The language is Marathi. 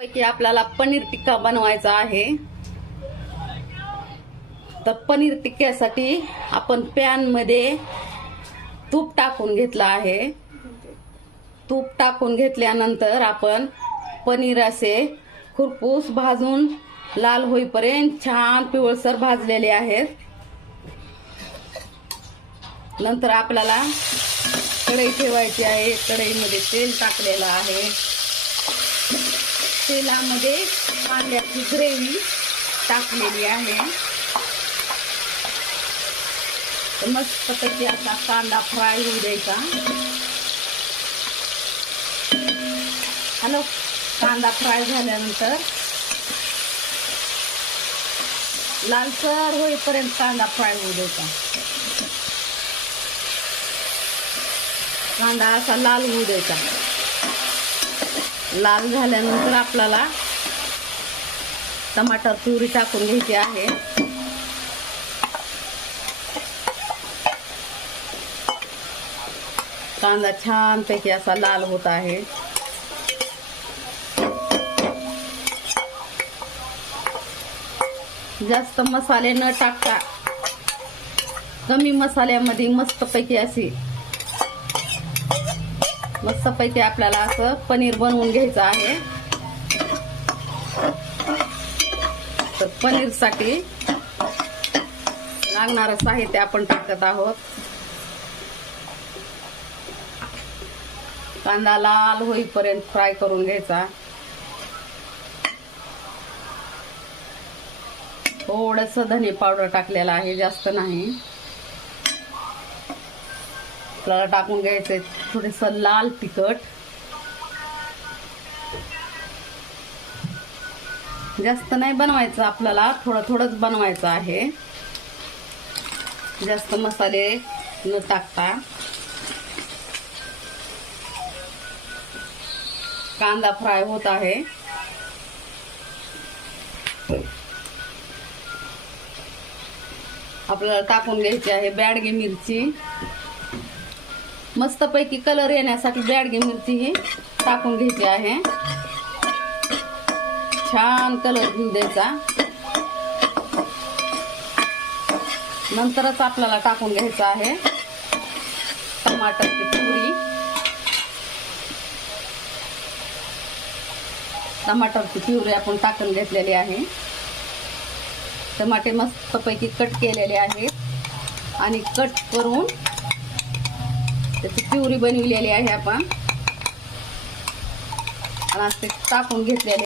पैकी आपल्याला पनीर टिक्का बनवायचा आहे। तर पनीर टिक्क्यासाठी आपण पॅन मध्ये तूप टाकून घेतलं आहे। तूप टाकून घेतल्यानंतर आपण पनीर असे खुरपूस भाजून लाल होईपर्यंत छान पिवळसर भाजलेले आहेत। नंतर आपल्याला कढई ठेवायची आहे। कढईमध्ये तेल टाकलेलं आहे। तेलामध्ये कांद्याची ग्रेव्ही टाकलेली आहे। मस्तपैकी असा कांदा फ्राय होऊ द्यायचा। हॅलो, कांदा फ्राय झाल्यानंतर लालसर होईपर्यंत कांदा फ्राय होऊ द्यायचा। कांदा असा लाल होऊ द्यायचा। लाल झाल्यानंतर आपल्याला टमाटर प्युरी टाकून घ्यायची आहे। कांदा छान पैकी असा लाल होत आहे। जास्त मसाले न टाकता कमी मसाल्यामध्ये मस्तपैकी आपल्याला असं पनीर बनवून घ्यायचं आहे। तर पनीर साठी लागणारं साहित्य आपण टाकत आहोत। कांदा लाल होईपर्यंत फ्राय करून घ्यायचा। थोडंसं धने पावडर टाकलेला आहे, जास्त नाही। आपल्याला टाकून घ्यायचंय थोडंसं लाल तिखट। जास्त नाही बनवायचं आपल्याला, थोडं थोडंच बनवायचं आहे, जास्त मसाले न टाकता। कांदा फ्राय होत आहे। आपल्याला टाकून घ्यायची आहे बॅडगी मिरची। मस्तपैकी कलर येण्यासाठी बॅडगी मिरची ही टाकून घ्यायची आहे। छान कलर घेऊ द्यायचा। नंतरच आपल्याला टाकून घ्यायचं आहे टमाटरची प्युरी। टमाटरची प्युरी आपण टाकून घेतलेली आहे। टमाटे मस्तपैकी कट केलेले आहेत आणि कट करून त्याची प्युरी बनविलेली आहे आपण, आणि टाकून घेतलेली